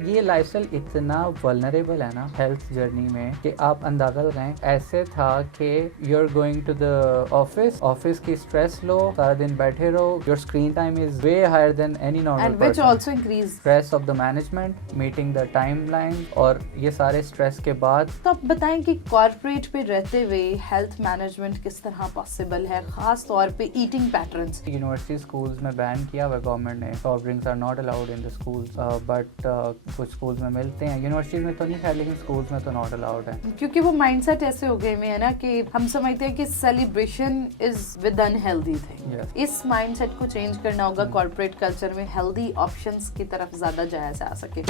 ये लाइफस्टाइल इतना वल्नरेबल है ना हेल्थ जर्नी में कि आप अंदाजा लगाएं। ऐसे था कि you are going to the office की स्ट्रेस लो, सारा दिन बैठे रहो, your screen time is way higher than any normal person, which also increase stress of the management, meeting the timeline, और ये सारे स्ट्रेस के बाद। तो आप बताएं कि कॉर्पोरेट पे रहते हुए हेल्थ मैनेजमेंट किस तरह पॉसिबल है, खास तौर पे ईटिंग पैटर्न्स। यूनिवर्सिटी स्कूल्स में बैन किया हुआ गवर्नमेंट ने, soft drinks are not allowed in the schools, but कुछ स्कूल्स में मिलते हैं, यूनिवर्सिटीज में तो नहीं खैर, लेकिन स्कूल्स में तो नॉट अलाउड है। क्योंकि वो माइंडसेट ऐसे हो गए में है ना कि हम समझते हैं कि celebration is with unhealthy thing. Yes. इस माइंडसेट को चेंज करना होगा कॉर्पोरेट कल्चर में, हेल्दी ऑप्शंस की तरफ ज्यादा जाया जा सके।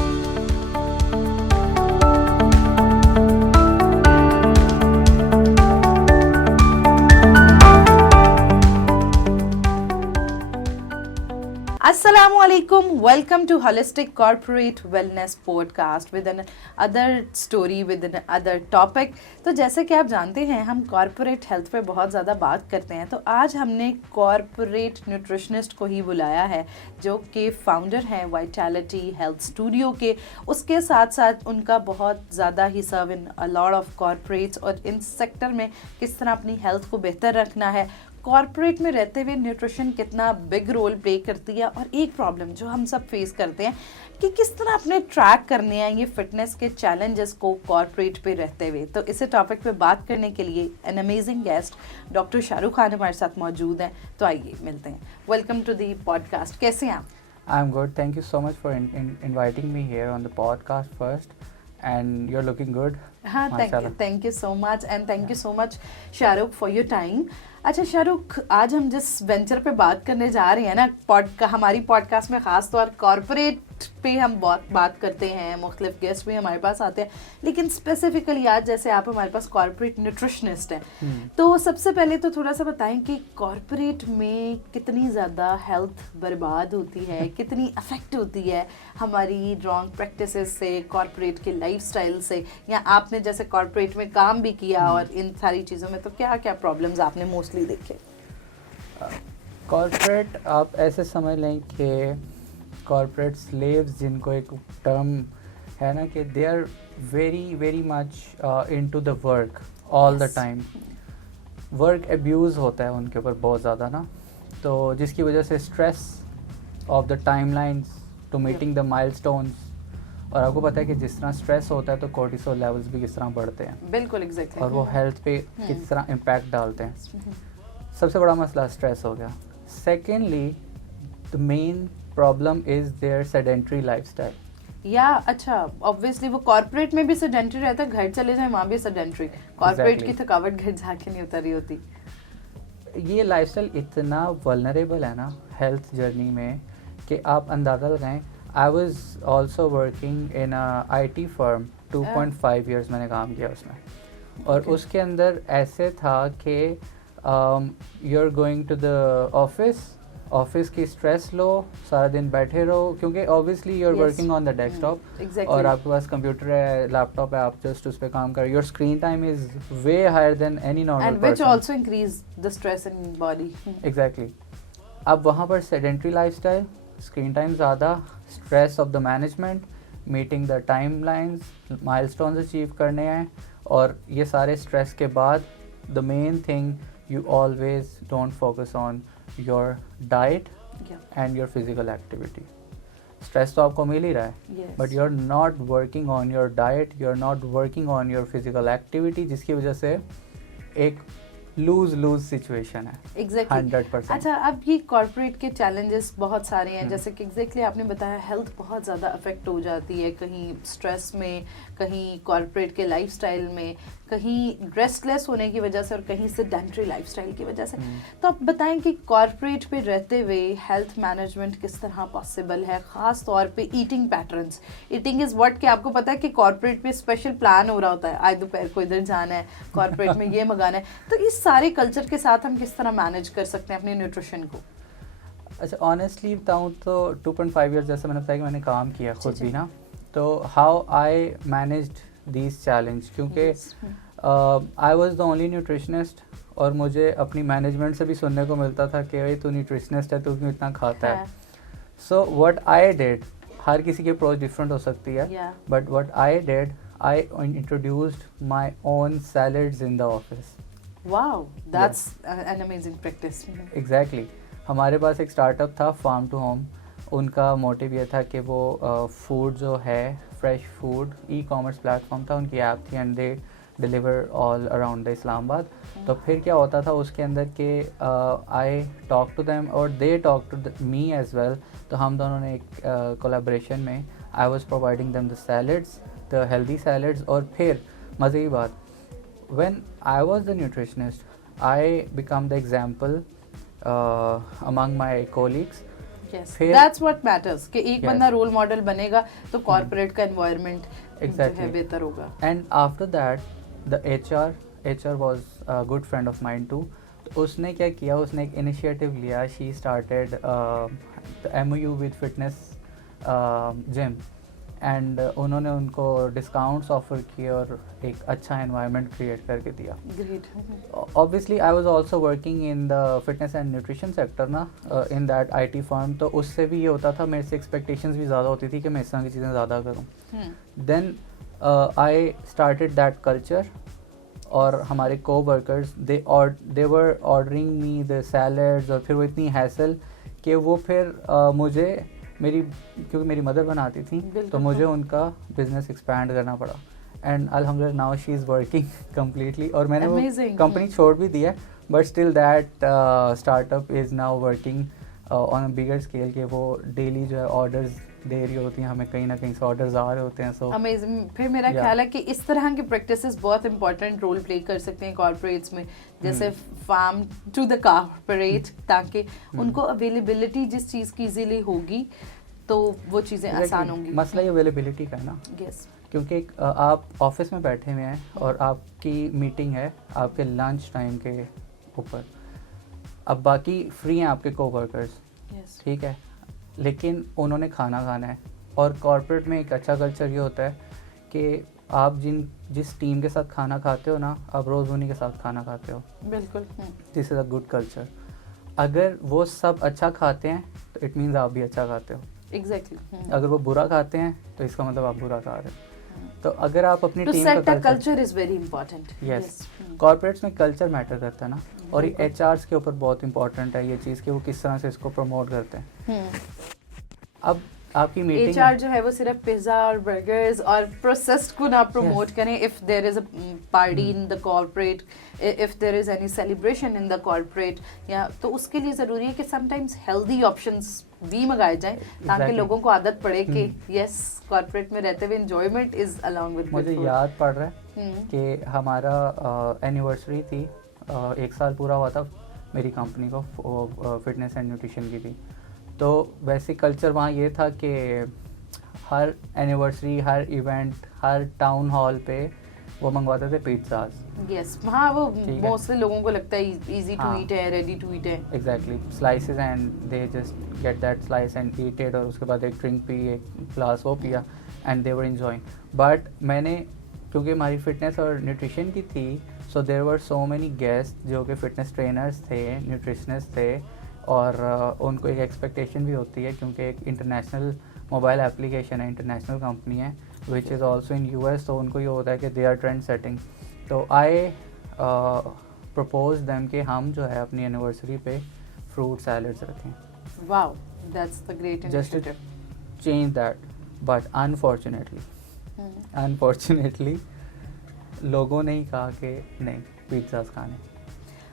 Assalamualaikum, welcome to Holistic Corporate Wellness Podcast with an other story with an other topic। तो जैसे कि आप जानते हैं हम कॉर्पोरेट हेल्थ पे बहुत ज़्यादा बात करते हैं, तो आज हमने कॉर्पोरेट न्यूट्रिशनिस्ट को ही बुलाया है जो कि फाउंडर हैं वाइटैलिटी हेल्थ स्टूडियो के। उसके साथ साथ उनका बहुत ज़्यादा ही सर्व इन अ लॉट ऑफ कॉर्पोरेट्स और इन सेक्टर में किस तरह अपनी हेल्थ को बेहतर रखना है, कॉर्पोरेट में रहते हुए न्यूट्रिशन कितना बिग रोल प्ले करती है, और एक प्रॉब्लम जो हम सब फेस करते हैं कि किस तरह अपने ट्रैक करने हैं ये फिटनेस के चैलेंजेस को कॉर्पोरेट पे रहते हुए। तो इसे टॉपिक पे बात करने के लिए an amazing guest doctor Shahrukh Khan हमारे साथ मौजूद हैं। तो आइए मिलते हैं। Welcome to the podcast. कैसे हैं आप? I am good, thank you so much for inviting me here on the podcast first, and you are looking good. हाँ, thank you so much and thank you so much Shahrukh for your time. अच्छा शाहरुख, आज हम जिस venture पे बात करने जा रहे हैं ना, हमारी पॉडकास्ट में ख़ास तौर कॉर्पोरेट पे हम बहुत बात करते हैं, मुख्तलिफ गेस्ट भी हमारे पास आते हैं, लेकिन स्पेसिफिकली आज जैसे आप हमारे पास कॉर्पोरेट न्यूट्रिशनिस्ट हैं, तो सबसे पहले तो थोड़ा सा बताएं कि कॉर्पोरेट में कितनी ज़्यादा हेल्थ बर्बाद होती है, कितनी अफेक्ट होती है हमारी रॉन्ग प्रैक्टिसेस से, कॉर्पोरेट के लाइफस्टाइल से, या आपने जैसे कॉर्पोरेट में काम भी किया और इन सारी चीज़ों में, तो क्या क्या प्रॉब्लम्स आपने मोस्टली देखे? कॉर्पोरेट आप ऐसे समझ लें कि कॉर्पोरेट स्लेव्स, जिनको एक टर्म है ना कि they are very very much into the work all the time. Work abuse होता है उनके ऊपर बहुत ज़्यादा ना, तो जिसकी वजह से stress of the timelines to meeting the milestones, और आपको पता है कि जिस तरह स्ट्रेस होता है तो कोर्टिसोल लेवल्स भी किस तरह बढ़ते हैं। बिल्कुल एग्जैक्टली। और वो हेल्थ पे किस तरह इम्पैक्ट डालते हैं। सबसे बड़ा मसला स्ट्रेस हो गया। Secondly the main problem is their sedentary lifestyle. या अच्छा, ऑब्वियसली वो कॉर्पोरेट में भी सेडेंट्री रहता है, घर चले जाए वहाँ भी सेडेंट्री। कॉर्पोरेट की थकावट घर जाके नहीं उतरी होती। ये लाइफस्टाइल इतना वल्नरेबल है ना हेल्थ जर्नी में कि आप अंदाज़ा लगाएं। I was also working in a IT firm, 2.5 years मैंने काम किया उसमें, और उसके अंदर ऐसे था कि you are going to the office की स्ट्रेस लो, सारा दिन बैठे रहो, क्योंकि obviously you are working on the desktop, और आपके पास कंप्यूटर है, लैपटॉप है, आप जस्ट उस पर काम कर, your screen time is way higher than any normal person, which also increase the stress in body. Exactly. अब वहाँ पर सेडेंट्री लाइफस्टाइल, स्क्रीन टाइम ज़्यादा, stress of the management, meeting the timelines, milestones achieve करने हैं, और ये सारे stress के बाद the main thing you always don't focus on your diet and your physical activity. Stress तो आपको मिल ही रहा है, but you're not working on your diet, you're not working on your physical activity, जिसकी वजह से एक लूज सिचुएशन है। Exactly. 100%। अच्छा, अब ये कॉर्पोरेट के चैलेंजेस बहुत सारे हैं, जैसे कि एग्जैक्टली आपने बताया हेल्थ बहुत ज़्यादा अफेक्ट हो जाती है, कहीं स्ट्रेस में, कहीं कॉर्पोरेट के लाइफस्टाइल में, कहीं रेस्टलेस होने की वजह से, और कहीं सेडेंट्री लाइफस्टाइल की वजह से। तो आप बताएं कि कॉर्पोरेट पे रहते हुए हेल्थ मैनेजमेंट किस तरह पॉसिबल है, खास तौर पे eating patterns. Eating is what, कि आपको पता है कि कॉर्पोरेट पे स्पेशल प्लान हो रहा होता है, आज दोपहर को इधर जाना है, कॉर्पोरेट में ये मंगाना है, तो इस सारे कल्चर के साथ हम किस तरह मैनेज कर सकते हैं अपने न्यूट्रिशन को? अच्छा, ऑनेस्टली बताऊँ तो 2.5 ईयर्स जैसे मैंने बताया कि मैंने काम किया खुद भी ना, तो how I managed this challenge, क्योंकि I was the only nutritionist, और मुझे अपनी मैनेजमेंट से भी सुनने को मिलता था कि भाई तू न्यूट्रिशनिस्ट है, तू क्यों इतना खाता है। सो व्हाट आई डिड, हर किसी की अप्रोच डिफरेंट हो सकती है, Yeah. But what I did, I introduced my own salads in the office. Wow, that's an amazing practice. Exactly हमारे पास एक स्टार्टअप था फार्म टू होम. उनका मोटिव ये था कि वो फूड जो है fresh food, e commerce platform था, उनकी ऐप थी and they deliver all around the Islamabad. तो फिर क्या होता था उसके अंदर के आई टॉक टू देम और they talk to me as well. तो हम दोनों ने एक कोलैबोरेशन में I was providing them the salads, the healthy salads. और फिर मज़े की बात, when I was the nutritionist I become the example among my colleagues. Yes, फिर- that's what matters कि एक Yes. बंदा रोल मॉडल बनेगा तो कॉर्पोरेट का एनवायरनमेंट जो Exactly. है बेहतर होगा. And after that the HR was a good friend of mine too. तो उसने क्या किया, उसने एक इनिशिएटिव लिया. She started MOU with fitness gym and उन्होंने उनको डिस्काउंट्स ऑफर किए और एक अच्छा एनवायरनमेंट क्रिएट करके दिया. Great. Obviously I was also working in the fitness and nutrition sector ना, in that IT firm. तो उससे भी ये होता था, मेरे से एक्सपेक्टेशंस भी ज़्यादा होती थी कि मैं इस तरह की चीज़ें ज़्यादा करूँ. Then I started that culture. और हमारे co-workers they were ordering me the salads. और फिर वो इतनी हैसल कि वो फिर मुझे क्योंकि मेरी मदर बनाती थी तो मुझे उनका बिजनेस एक्सपैंड करना पड़ा. एंड अल्हम्दुलिल्लाह now she is working completely. और मैंने वो Amazing. कंपनी छोड़ भी दी है, but still that startup is now working on a bigger scale के वो डेली जो है ऑर्डर्स दे रही होती हैं हमें, कहीं ना कहीं से ऑर्डर्स आ रहे होते हैं. So amazing. फिर मेरा Yeah. ख्याल है कि इस तरह के प्रैक्टिसेस बहुत इंपॉर्टेंट रोल प्ले कर सकते हैं कॉर्पोरेट्स में, जैसे फार्म टू द कॉर्पोरेट, ताकि उनको अवेलेबिलिटी जिस चीज़ की इजीली होगी तो वो चीज़ें आसान होंगी. मसला ये अवेलेबिलिटी का है ना, यस. क्योंकि आप ऑफिस में बैठे हुए हैं और आपकी मीटिंग है आपके लंच टाइम के ऊपर. अब बाकी फ्री हैं आपके कोवर्कर्स, यस. ठीक है, लेकिन उन्होंने खाना खाना है. और कॉर्पोरेट में एक अच्छा कल्चर ये होता है कि आप जिस टीम के साथ खाना खाते हो ना, आप रोज़ उन्हीं के साथ खाना खाते हो. बिल्कुल. This is a good culture. अगर वो सब अच्छा खाते हैं तो इट मीन्स आप भी अच्छा खाते हो. एग्जैक्टली. अगर वो बुरा खाते हैं तो इसका मतलब आप बुरा खा रहे हो. तो अगर आप अपनी टू टीम सेट का a culture is very important. Yes, corporates में कल्चर मैटर करता है ना, और ये HRs के ऊपर बहुत इंपॉर्टेंट है ये चीज़ कि वो किस तरह से इसको प्रमोट करते हैं. अब आपकी मीटिंग HR जो है वो सिर्फ पिज्जा और बर्गर्स और प्रोसेस्ड को ना प्रमोट करें. If there is a party in the corporate, if there is any celebration in the corporate, या तो उसके लिए ज़रूरी है कि समटाइम्स हेल्दी ऑप्शंस भी मंगाए जाएं ताकि Exactly. लोगों को आदत पड़े कि यस कॉर्पोरेट में रहते हुए एंजॉयमेंट इज अलोंग विद मुझे याद पड़ रहा है कि हमारा एनिवर्सरी थी, 1 साल पूरा हुआ था मेरी कंपनी को, फिटनेस एंड न्यूट्रिशन की थी. तो वैसे कल्चर वहाँ ये था कि हर एनिवर्सरी, हर इवेंट, हर टाउन हॉल पे वो मंगवाते थे पिज़्ज़ाज. यस. हाँ, वो ठीक है. मोस्टली लोगों को लगता है इजी टू हाँ. ईट है, रेडी टू ईट है. Exactly, slices and they just get that slice and eat it. और उसके बाद एक ड्रिंक पी, एक ग्लास वो पिया and they were enjoying. But मैंने, क्योंकि हमारी फिटनेस और न्यूट्रिशन की थी, so there were so many guest जो कि फिटनेस ट्रेनर्स थे, न्यूट्रिशनिस्ट थे, और उनको एक एक्सपेक्टेशन भी होती है क्योंकि एक इंटरनेशनल मोबाइल एप्लीकेशन है, इंटरनेशनल कंपनी है which is also in US. तो उनको ये होता है कि दे आर ट्रेंड सेटिंग. तो आई प्रपोज दैम कि हम जो है अपनी एनिवर्सरी पे फ्रूट सैलड्स रखें. Wow, that's the great Just to initiative. change that, but unfortunately लोगों ने ही कहा कि नहीं पिज़्ज़ाज खाने.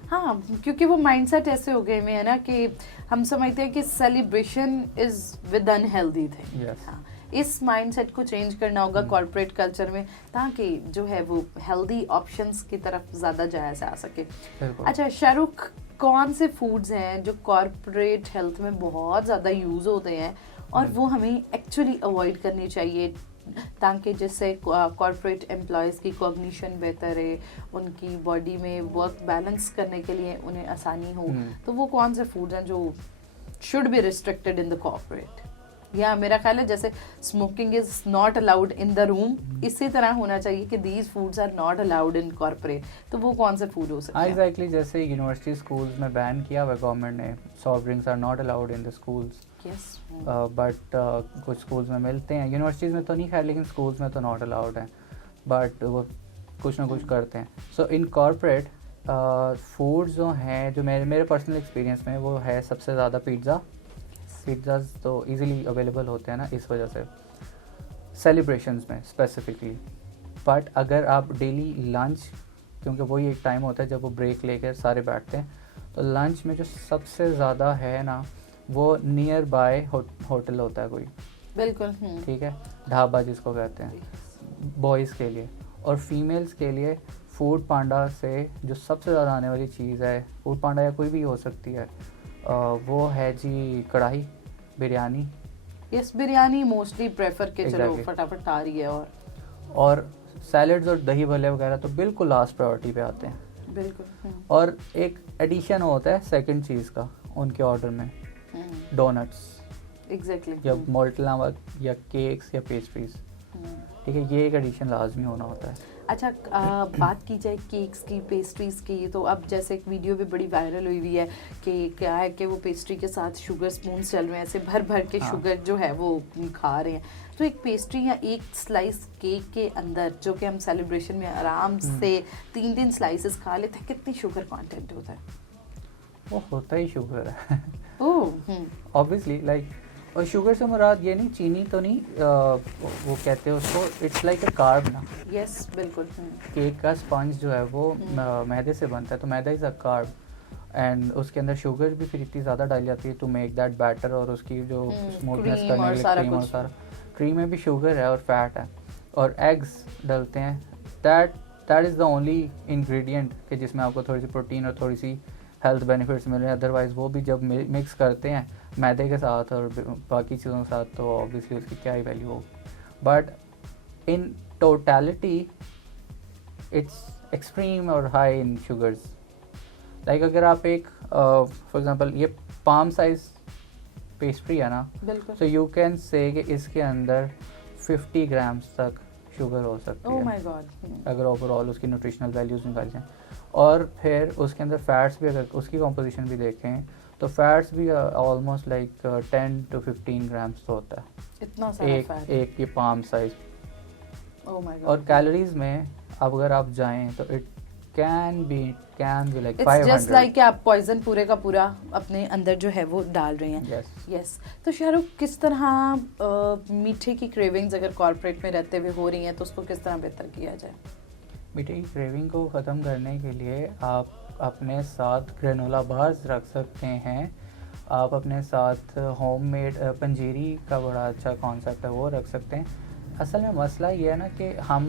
हाँ, क्योंकि वो माइंडसेट ऐसे हो गए में है ना कि हम समझते हैं कि celebration is with unhealthy thing. Yes. हाँ, इस माइंडसेट को चेंज करना होगा कॉर्पोरेट कल्चर में ताकि जो है वो हेल्दी ऑप्शंस की तरफ ज़्यादा जाया जा सके. बिल्कुल. अच्छा शाहरुख, कौन से फूड्स हैं जो कॉर्पोरेट हेल्थ में बहुत ज़्यादा यूज़ होते हैं और वो हमें एक्चुअली अवॉइड करनी चाहिए ताकि जिससे कॉर्पोरेट एम्प्लॉयज़ की कॉग्निशन बेहतर है, उनकी बॉडी में वर्क बैलेंस करने के लिए उन्हें आसानी हो. तो वो कौन से फूड्स हैं जो should be restricted in the corporate? या मेरा ख्याल है जैसे smoking is not allowed in the room, इसी तरह होना चाहिए कि these foods are not allowed in corporate. तो वो कौन से फूड हो सकते हैं? एग्जैक्टली, जैसे यूनिवर्सिटी स्कूल्स में बैन किया हुआ गवर्नमेंट ने, soft drinks are not allowed in the schools, but कुछ स्कूल्स में मिलते हैं, यूनिवर्सिटीज़ में तो नहीं खैर, लेकिन स्कूल्स में तो नॉट अलाउड है, बट वो कुछ ना कुछ करते हैं। सो इन कॉर्पोरेट फूड जो हैं, जो मेरे पर्सनल एक्सपीरियंस में, वो है सबसे ज़्यादा पिज़्ज़ाज तो इजीली अवेलेबल होते हैं ना, इस वजह से सेलिब्रेशंस में स्पेसिफिकली। बट अगर आप डेली लंच, क्योंकि वही एक टाइम होता है जब वो ब्रेक लेकर सारे बैठते हैं, तो लंच में जो सबसे ज़्यादा है ना, वो नियर बाय होटल होता है कोई, बिल्कुल, ठीक है, ढाबा जिसको कहते हैं बॉयज़ के लिए। और फीमेल्स के लिए फूड पांडा से जो सबसे ज़्यादा आने वाली चीज़ है, फूड पांडा या कोई भी हो सकती है, वो है जी कढ़ाई biryani. Yes, biryani mostly prefer के चलो Exactly. फटाफट आ रही है। और सैलड्स और दही भल्ले वगैरह तो बिल्कुल लास्ट प्रायोरिटी पे आते हैं। बिल्कुल। और एक एडिशन होता है सेकंड चीज़ का उनके ऑर्डर में, डोनट्स एग्जैक्टली। या मोल्ट लावा या केक्स या पेस्ट्रीज, ठीक है, ये एक एडिशन लाजमी होना होता है। अच्छा, बात की जाए केक्स की, पेस्ट्रीज़ की, तो अब जैसे एक वीडियो भी बड़ी वायरल हुई हुई है कि क्या है कि वो पेस्ट्री के साथ शुगर स्पून्स चल रहे हैं, ऐसे भर भर के शुगर जो है वो खा रहे हैं। तो एक पेस्ट्री या एक स्लाइस केक के अंदर, जो कि हम सेलिब्रेशन में आराम से 3 स्लाइसेस खा लेते हैं, कितनी शुगर कंटेंट होता है? वो होता ही शुगर है ओह, ऑब्वियसली, लाइक, और शुगर से मुराद ये नहीं, चीनी तो नहीं, वो कहते हैं उसको, इट्स लाइक अ कार्ब ना। यस, बिल्कुल। केक का स्पंज जो है वो मैदे से बनता है, तो मैदा इज़ अ कार्ब, एंड उसके अंदर शुगर भी फिर इतनी ज़्यादा डाली जाती है टू मेक दैट बैटर, और उसकी जो स्मूथनेस cream करने और के लिए सारा क्रीम और कुछ। सारा, क्रीम में भी शुगर है और फैट है, और एग्स डलते हैं। That is the only ingredient कि जिसमें आपको थोड़ी सी प्रोटीन और थोड़ी सी हेल्थ बेनिफिट्स मिल रहे हैं। अदरवाइज़ वो भी जब मिक्स करते हैं मैदे के साथ और बाकी चीज़ों के साथ, तो ऑब्वियसली उसकी क्या ही वैल्यू हो। But in totality it's extreme और हाई इन शुगर्स। लाइक अगर आप एक फॉर एग्जांपल ये पाम साइज पेस्ट्री है ना, बिल्कुल। सो यू कैन से कि इसके अंदर 50 ग्राम्स तक शुगर हो सकती ओह है माय गॉड। अगर ओवरऑल उसकी न्यूट्रिशनल वैल्यूज़ निकाल जाएँ। और फिर उसके अंदर फैट्स भी, अगर उसकी कॉम्पोजिशन भी देखें, तो फैट्स भी ऑलमोस्ट लाइक 10 to 15 ग्राम्स तो होता है इतना सारा फैट। एक ये palm size. Oh my God. और कैलोरीज में अब अगर आप जाएं तो it can be like it's 500। Just like कि आप पॉइजन पूरे का पूरा अपने अंदर जो है वो डाल रहे हैं। यस। यस। तो शाहरुख, किस तरह मीठे की क्रेविंग्स अगर कॉर्पोरेट में रहते हुए हो रही हैं, तो उसको किस तरह बेहतर किया जाए? मीठे की क्रेविंग को ख़त्म करने के लिए आप अपने साथ ग्रेनोला बार्स रख सकते हैं, आप अपने साथ होममेड पंजीरी का बड़ा अच्छा कॉन्सेप्ट है वो रख सकते हैं। असल में मसला ये है ना कि हम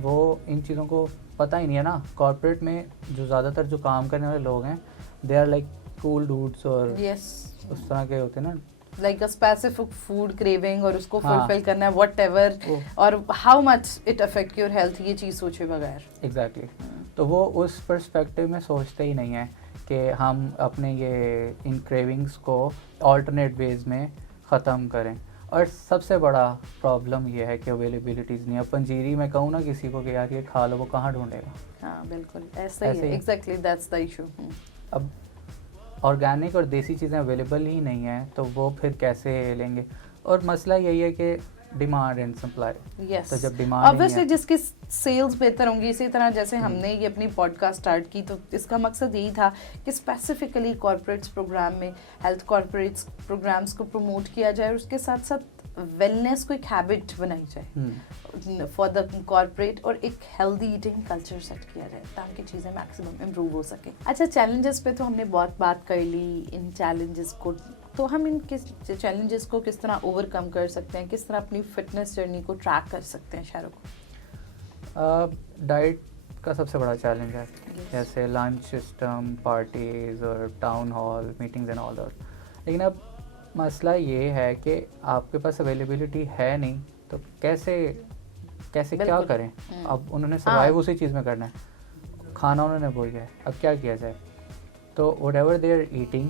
वो इन चीज़ों को पता ही नहीं है ना। कॉर्पोरेट में जो ज़्यादातर जो काम करने वाले लोग हैं, they are like cool dudes और यस, उस तरह के होते हैं ना, like a specific food craving, और उसको हाँ। फुलफिल करना है व्हाटएवर, और how much it affect your health, ये चीज़ सोचे बगैर। एग्जैक्टली। तो वो उस पर्सपेक्टिव में सोचते ही नहीं है कि हम अपने ये इन क्रेविंग्स को ऑल्टरनेट वेज में ख़त्म करें। और सबसे बड़ा प्रॉब्लम ये है कि अवेलेबिलिटीज़ नहीं है। पंजीरी में कहूँ ना किसी को कि यार ये खा लो, वो कहाँ ढूंढेगा। हाँ बिल्कुल, ऐसा ही ऐसे है। ही। Exactly, that's the issue. अब ऑर्गेनिक और देसी चीज़ें अवेलेबल ही नहीं है, तो वो फिर कैसे लेंगे। और मसला यही है कि डिमांड एंड सप्लाई। यस, तो जब डिमांड ऑब्वियसली जिसकी सेल्स बेहतर होंगी, इसी तरह जैसे हमने ये अपनी पॉडकास्ट स्टार्ट की, तो इसका मकसद यही था कि स्पेसिफिकली कॉर्पोरेट्स प्रोग्राम में हेल्थ कॉर्पोरेट्स प्रोग्राम्स को प्रमोट किया जाए, और उसके साथ साथ वेलनेस को एक हैबिट बनाई जाए फॉर द कॉर्पोरेट, और एक हेल्दी ईटिंग कल्चर सेट किया जाए ताकि चीज़ें मैक्सिमम इम्प्रूव हो सके। अच्छा, चैलेंजेस पे तो हमने बहुत बात कर ली। इन चैलेंजेस को, तो हम इन चैलेंजेस को किस तरह ओवरकम कर सकते हैं, किस तरह अपनी फिटनेस जर्नी को ट्रैक कर सकते हैं शाहरुख? डाइट का सबसे बड़ा चैलेंज है। जैसे लंच सिस्टम, पार्टीज़ और town hall meetings and all that. लेकिन अब मसला ये है कि आपके पास अवेलेबिलिटी है नहीं, तो कैसे क्या करें। अब उन्होंने सर्वाइव उसी चीज़ में करना है, खाना उन्होंने वही है, अब क्या किया जाए। तो व्हाटएवर दे आर ईटिंग,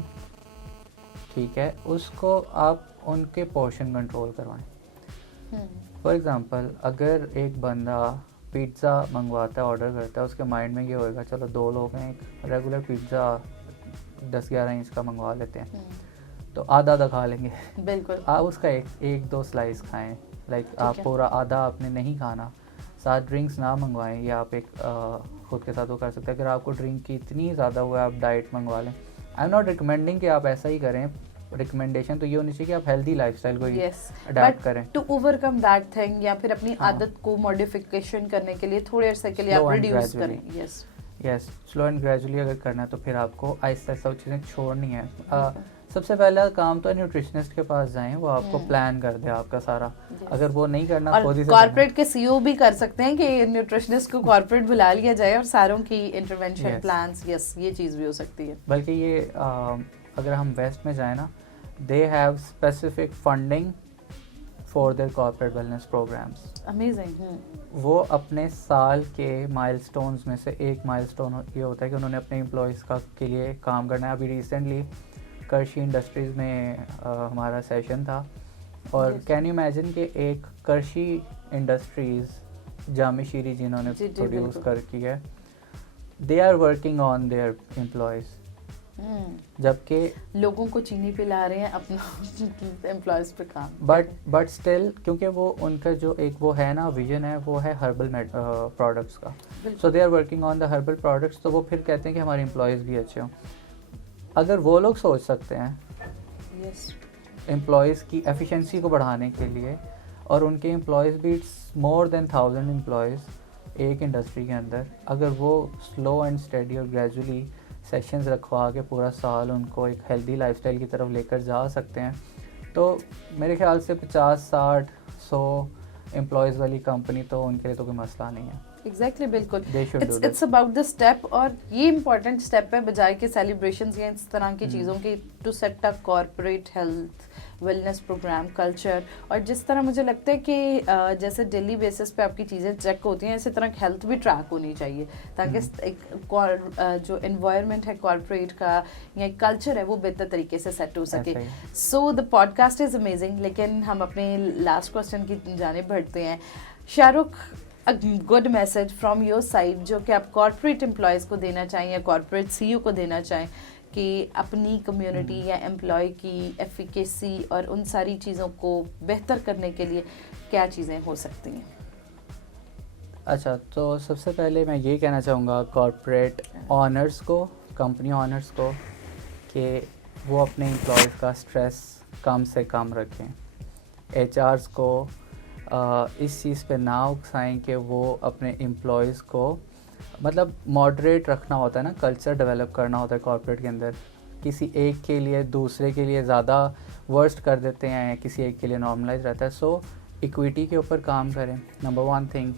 ठीक है, उसको आप उनके पोर्शन कंट्रोल करवाएं। हम्म, फॉर एग्जांपल अगर एक बंदा पिज़्ज़ा मंगवाता है, ऑर्डर करता है, उसके माइंड में ये होएगा चलो 2 लोग हैं, एक रेगुलर पिज़्ज़ा 10-11 इंच का मंगवा लेते हैं, तो आधा आधा खा लेंगे। बिल्कुल। आप उसका एक दो स्लाइस खाएं, लाइक आप है। पूरा आधा आपने नहीं खाना। साथ ड्रिंक्स ना मंगवाएं, या आप एक खुद के साथ वो कर सकते हैं। अगर आपको ड्रिंक की इतनी ज़्यादा हुआ है, आप डाइट मंगवा लें। आई एम नॉट रिकमेंडिंग कि आप ऐसा ही करें, रिकमेंडेशन तो ये होनी चाहिए कि आप हेल्दी लाइफस्टाइल को ही यस, अडेप्ट करें। टू ओवरकम दैट थिंग, या फिर अपनी हाँ। आदत को मॉडिफिकेशन करने के लिए थोड़े अरसे के लिए Slow आप and रिड्यूस gradually. करें। Yes, yes, slow and gradually अगर करना है तो फिर आपको आहिस्ता आहिस्ता वो चीज़ें छोड़नी है। सबसे पहला काम तो न्यूट्रिशनिस्ट के पास जाएं, वो आपको प्लान कर दे आपका सारा। अगर वो नहीं करना, और खुद ही से कॉर्पोरेट के सीईओ भी कर सकते हैं कि न्यूट्रिशनिस्ट को कॉर्पोरेट बुला लिया जाए और सारों की इंटरवेंशन Yes. प्लान्स, यस, ये चीज़ भी हो सकती है। बल्कि ये अगर हम वेस्ट में जाएं ना, they have specific funding for their corporate wellness programmes. Amazing. वो अपने साल के माइलस्टोन्स में से एक माइलस्टोन ये होता है कि उन्होंने अपने एम्प्लॉयज़ का के लिए काम करना है। अभी रिसेंटली कर्शी इंडस्ट्रीज़ में हमारा सेशन था, और Yes. कैन यू इमेजिन कि एक कर्शी इंडस्ट्रीज़ जामी शीरी जिन्होंने जी, जी, प्रोड्यूस बिल्कुल। कर की है, they are working on their employees, जबकि लोगों को चीनी पिला रहे हैं, अपना एम्प्लॉयज पे काम। बट स्टिल क्योंकि वो उनका जो एक वो है ना विजन है, वो है हर्बल प्रोडक्ट्स का। So they are working on the herbal products, तो वो फिर कहते हैं कि हमारे एम्प्लॉयज़ भी अच्छे हों। अगर वो लोग सोच सकते हैं यस, एम्प्लॉयज़ की एफिशिएंसी को बढ़ाने के लिए, और उनके एम्प्लॉयज़ भी इट्स मोर देन 1000 एम्प्लॉयज़ एक इंडस्ट्री के अंदर, अगर वो स्लो एंड स्टेडी और ग्रेजुअली सेशंस रखवा के पूरा साल उनको एक हेल्दी लाइफस्टाइल की तरफ लेकर जा सकते हैं, तो मेरे ख्याल से 50-60-100 एम्प्लॉयज़ वाली कंपनी तो उनके लिए तो कोई मसला नहीं है। एग्जैक्टली, बिल्कुल। They should do that. It's about the step, और ये इंपॉर्टेंट स्टेप है बजाय के सेलिब्रेशंस या इस तरह की चीज़ों की, to set a corporate health wellness programme culture. और जिस तरह मुझे लगता है कि जैसे डेली बेसिस पे आपकी चीज़ें चेक होती हैं, इसी तरह हेल्थ भी ट्रैक होनी चाहिए, ताकि एक जो एनवायरनमेंट है कॉर्पोरेट का या कल्चर है वो बेहतर तरीके से सेट हो सके। So the podcast is amazing, लेकिन हम अपने लास्ट क्वेश्चन की जानिब बढ़ते हैं। Shahrukh, a good message from your side जो कि आप कॉर्पोरेट एम्प्लॉयज़ को देना चाहें या कॉर्पोरेट सीईओ को देना चाहें, कि अपनी कम्युनिटी या एम्प्लॉय की एफिकेसी और उन सारी चीज़ों को बेहतर करने के लिए क्या चीज़ें हो सकती हैं? अच्छा, तो सबसे पहले मैं ये कहना चाहूँगा कॉर्पोरेट ऑनर्स को, कंपनी ऑनर्स को, कि वो अपने एम्प्लॉयज़ का स्ट्रेस कम से कम रखें। एचआर्स को इस चीज़ पे ना उकसाएं कि वो अपने एम्प्लॉयज़ को, मतलब मॉडरेट रखना होता है ना, कल्चर डेवलप करना होता है कॉर्पोरेट के अंदर। किसी एक के लिए दूसरे के लिए ज़्यादा वर्स्ट कर देते हैं, किसी एक के लिए नॉर्मलाइज रहता है। सो इक्विटी के ऊपर काम करें, number 1 thing.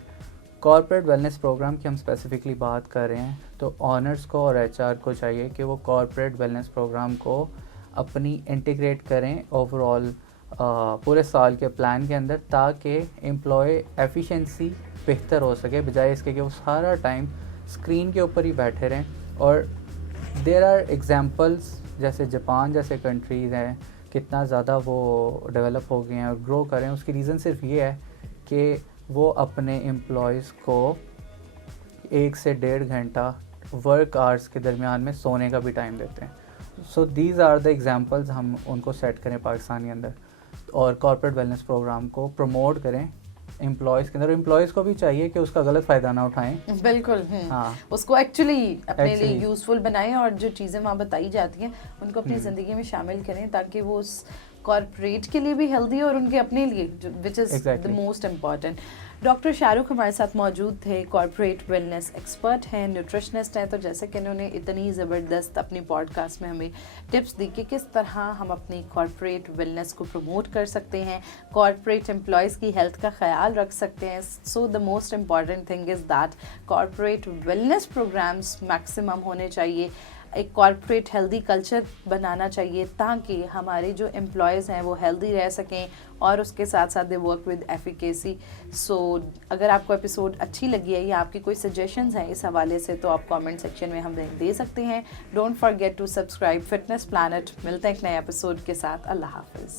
Corporate wellness programme की हम स्पेसिफिकली बात कर रहे हैं, तो ऑनर्स को और एचआर को चाहिए कि वो कॉर्पोरेट वेलनेस प्रोग्राम को अपनी इंटीग्रेट करें ओवरऑल पूरे साल के प्लान के अंदर, ताकि एम्प्लॉय एफिशिएंसी बेहतर हो सके, बजाय इसके कि वो सारा टाइम स्क्रीन के ऊपर ही बैठे रहें। और देयर आर एग्जांपल्स, जैसे जापान जैसे कंट्रीज़ हैं, कितना ज़्यादा वो डेवलप हो गए हैं और ग्रो करें। उसकी रीज़न सिर्फ ये है कि वो अपने एम्प्लॉयज़ को 1 से 1.5 घंटा वर्क आवर्स के दरमियान में सोने का भी टाइम देते हैं। So these are the examples, हम उनको सेट करें पाकिस्तान के अंदर, और कॉर्पोरेट वेलनेस प्रोग्राम को प्रमोट करें एम्प्लॉयज़ के अंदर। एम्प्लॉयज़ को भी चाहिए कि उसका गलत फ़ायदा ना उठाएं। बिल्कुल। हाँ, उसको एक्चुअली अपने लिए यूज़फुल बनाएं, और जो चीज़ें वहाँ बताई जाती हैं उनको अपनी ज़िंदगी में शामिल करें, ताकि वो उस कॉर्पोरेट के लिए भी हेल्दी और उनके अपने लिए, which is the most important. Doctor Shahrukh हमारे साथ मौजूद थे, कॉर्पोरेट वेलनेस एक्सपर्ट हैं, न्यूट्रिशनिस्ट हैं। तो जैसे कि उन्होंने इतनी ज़बरदस्त अपनी पॉडकास्ट में हमें टिप्स दी कि किस तरह हम अपनी कॉर्पोरेट वेलनेस को प्रमोट कर सकते हैं, कॉर्पोरेट एम्प्लॉयज़ की हेल्थ का ख्याल रख सकते हैं। So the most important thing is that corporate wellness programmes maximum होने चाहिए। एक कॉर्पोरेट हेल्दी कल्चर बनाना चाहिए ताकि हमारे जो एम्प्लॉयज़ हैं वो हेल्दी रह सकें और उसके साथ साथ दे वर्क विद एफिकेसी। सो अगर आपको एपिसोड अच्छी लगी है या आपकी कोई सजेशंस हैं इस हवाले से तो आप कमेंट सेक्शन में हमें दे सकते हैं। Don't forget to subscribe Fitness Planet. मिलते हैं एक नए एपिसोड के साथ। अल्लाह हाफिज़।